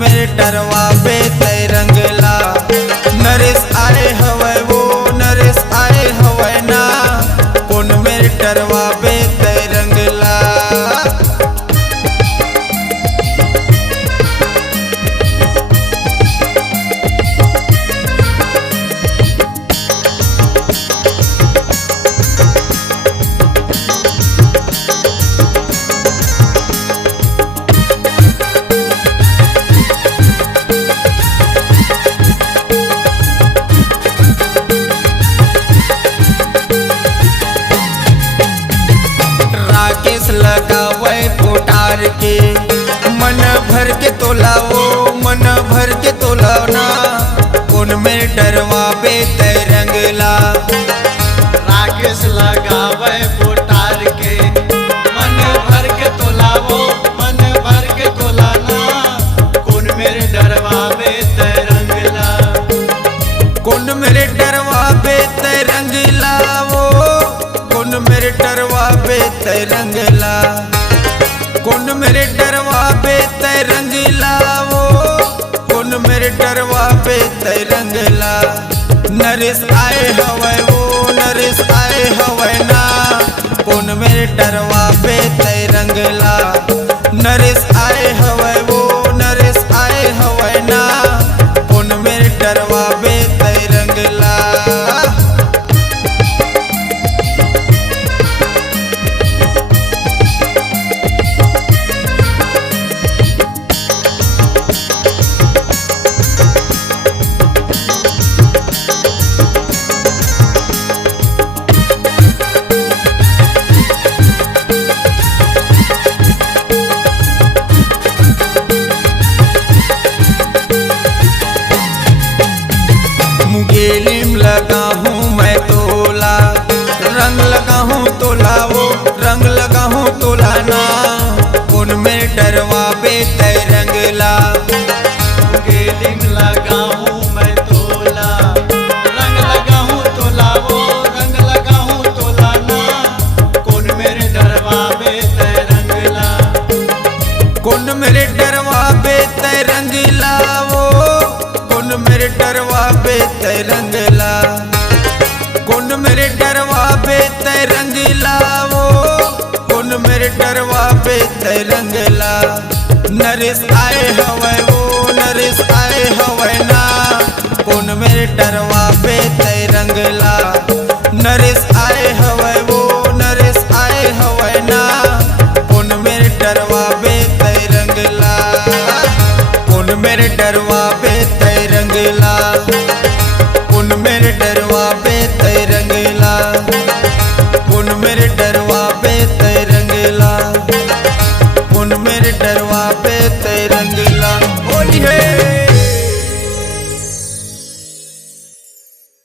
मेरे टरवा पे तय रंगला। नरेश आए हवे वो नरेश आए हवे ना, कौन मेरे टरवा पे तय रंगला। राकेश लगावे पोटार के मन भर के तोलाओ, मन भर के तोलाओ ना, कौन मेरे डरवा पे तय रंगला। राकेश लगावे पोटार के मन भर के तोलावो, मन भर के तोलाना, कौन मेरे डरवा पे तय रंगला। कौन मेरे डरवा पे तय रंगला वो, कौन मेरे डरवा पे तय रंगला। कौन मेरे डरवा पे तय रंगला वो, कौन मेरे डरवा पे तय रंगला। नरेश आए हवे वो नरेश आए हवे ना, कौन मेरे डरवा पे तय रंगला। नरेश आए हवे वो नरेश आए हवे ना, कौन मेरे डरवा पे तय रंगला। मुगेलिम लगा हूँ मैं तोला, रंग लगा हूँ तोला वो रंग लगा हूँ तोला ना, कौन मेरे डरवा पे तय रंगला। गेलिम लगा हूँ मैं तोला, रंग लगा हूँ तोला वो रंग लगा हूँ तोलाना, कौन मेरे डरवा पे तय रंगला। कौन मेरे डरवा पे तय रंगला वो, कौन मेरे डरवा पे तय रंगला। कौन मेरे डरवा पे तय रंगला वो, कौन मेरे डरवा पे तय रंगला। नरेश आए हवे वो नरेश आए हवे ना, कौन मेरे डरवा